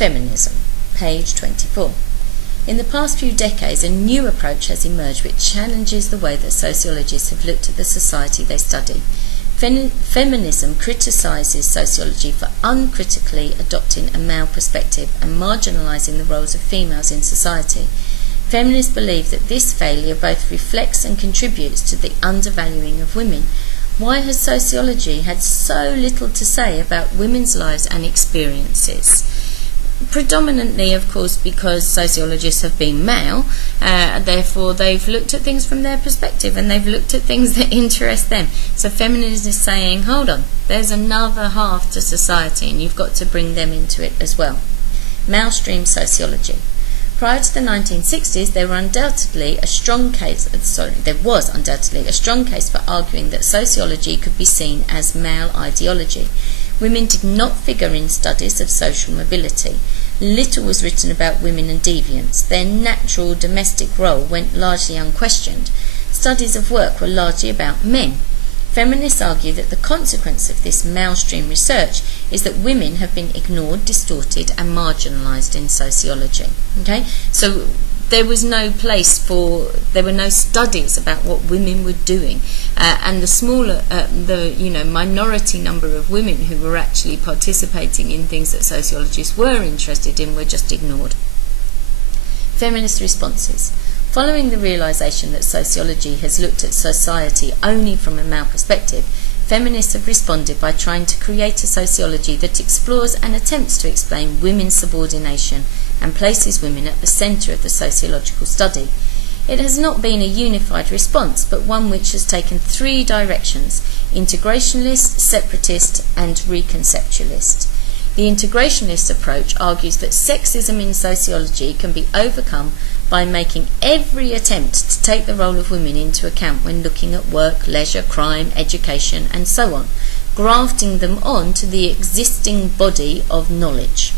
Feminism, page 24. In the past few decades, a new approach has emerged which challenges the way that sociologists have looked at the society they study. Feminism criticises sociology for uncritically adopting a male perspective and marginalising the roles of females in society. Feminists believe that this failure both reflects and contributes to the undervaluing of women. Why has sociology had so little to say about women's lives and experiences? Predominantly, of course, because sociologists have been male, therefore they've looked at things from their perspective and they've looked at things that interest them. So feminism is saying, hold on, there's another half to society and you've got to bring them into it as well. Mainstream sociology. Prior to the 1960s, there was undoubtedly a strong case for arguing that sociology could be seen as male ideology. Women did not figure in studies of social mobility. Little was written about women and deviance. Their natural domestic role went largely unquestioned. Studies of work were largely about men. Feminists argue that the consequence of this mainstream research is that women have been ignored, distorted and marginalised in sociology. Okay? So there was no there were no studies about what women were doing, and the smaller, minority number of women who were actually participating in things that sociologists were interested in were just ignored. Feminist responses. Following the realisation that sociology has looked at society only from a male perspective, feminists have responded by trying to create a sociology that explores and attempts to explain women's subordination and places women at the centre of the sociological study. It has not been a unified response, but one which has taken three directions: integrationist, separatist and reconceptualist. The integrationist approach argues that sexism in sociology can be overcome by making every attempt to take the role of women into account when looking at work, leisure, crime, education and so on, grafting them on to the existing body of knowledge.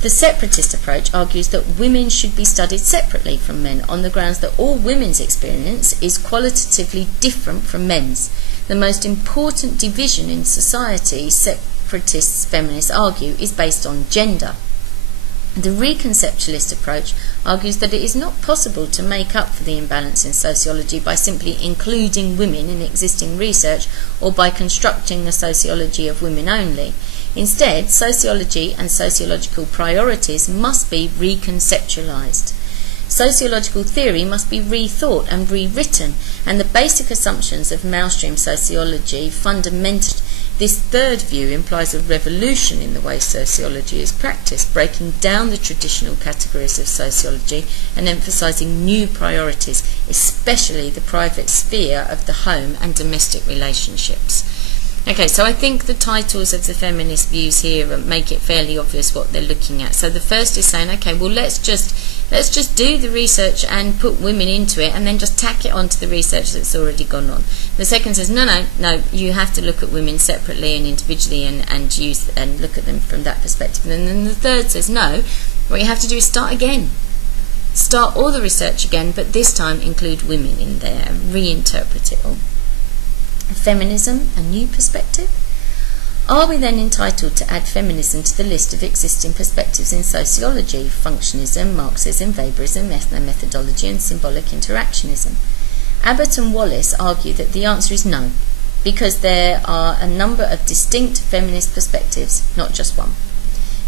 The separatist approach argues that women should be studied separately from men on the grounds that all women's experience is qualitatively different from men's. The most important division in society, separatists feminists argue, is based on gender. The reconceptualist approach argues that it is not possible to make up for the imbalance in sociology by simply including women in existing research or by constructing a sociology of women only. Instead, sociology and sociological priorities must be reconceptualized. Sociological theory must be rethought and rewritten, and the basic assumptions of mainstream sociology fundamentally. This third view implies a revolution in the way sociology is practiced, breaking down the traditional categories of sociology and emphasising new priorities, especially the private sphere of the home and domestic relationships. Okay, so I think the titles of the feminist views here make it fairly obvious what they're looking at. So the first is saying, okay, well let's just do the research and put women into it and then just tack it onto the research that's already gone on. The second says, no, you have to look at women separately and individually and look at them from that perspective. And then the third says, no, what you have to do is start again. Start all the research again, but this time include women in there and reinterpret it all. Feminism, a new perspective? Are we then entitled to add feminism to the list of existing perspectives in sociology, functionism, Marxism, Weberism, ethnomethodology and symbolic interactionism? Abbott and Wallace argue that the answer is no, because there are a number of distinct feminist perspectives, not just one.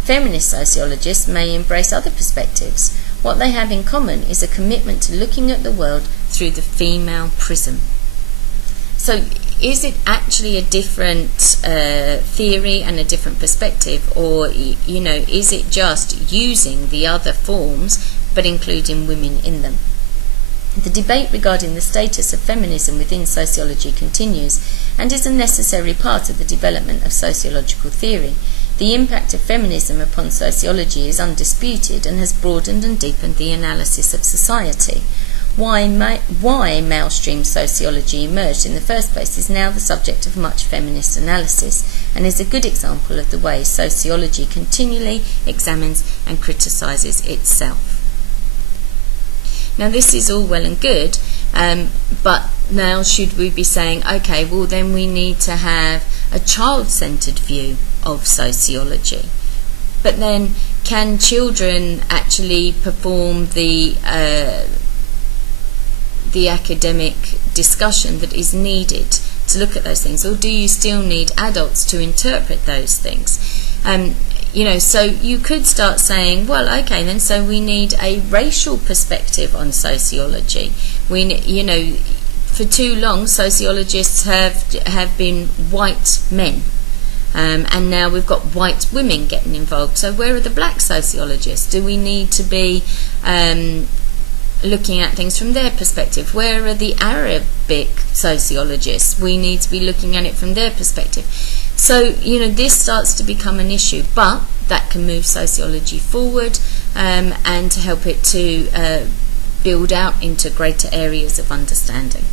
Feminist sociologists may embrace other perspectives. What they have in common is a commitment to looking at the world through the female prism. So, is it actually a different theory and a different perspective, or is it just using the other forms but including women in them? The debate regarding the status of feminism within sociology continues and is a necessary part of the development of sociological theory. The impact of feminism upon sociology is undisputed and has broadened and deepened the analysis of society. Why mainstream sociology emerged in the first place is now the subject of much feminist analysis and is a good example of the way sociology continually examines and criticises itself. Now this is all well and good, but now should we be saying, okay, well then we need to have a child-centred view of sociology? but then can children actually perform the academic discussion that is needed to look at those things, or do you still need adults to interpret those things? So you could start saying, well, okay, then, so we need a racial perspective on sociology. For too long, sociologists have been white men, and now we've got white women getting involved. So where are the black sociologists? Do we need to be looking at things from their perspective? Where are the Arabic sociologists? We need to be looking at it from their perspective. So, this starts to become an issue, but that can move sociology forward and to help it to build out into greater areas of understanding.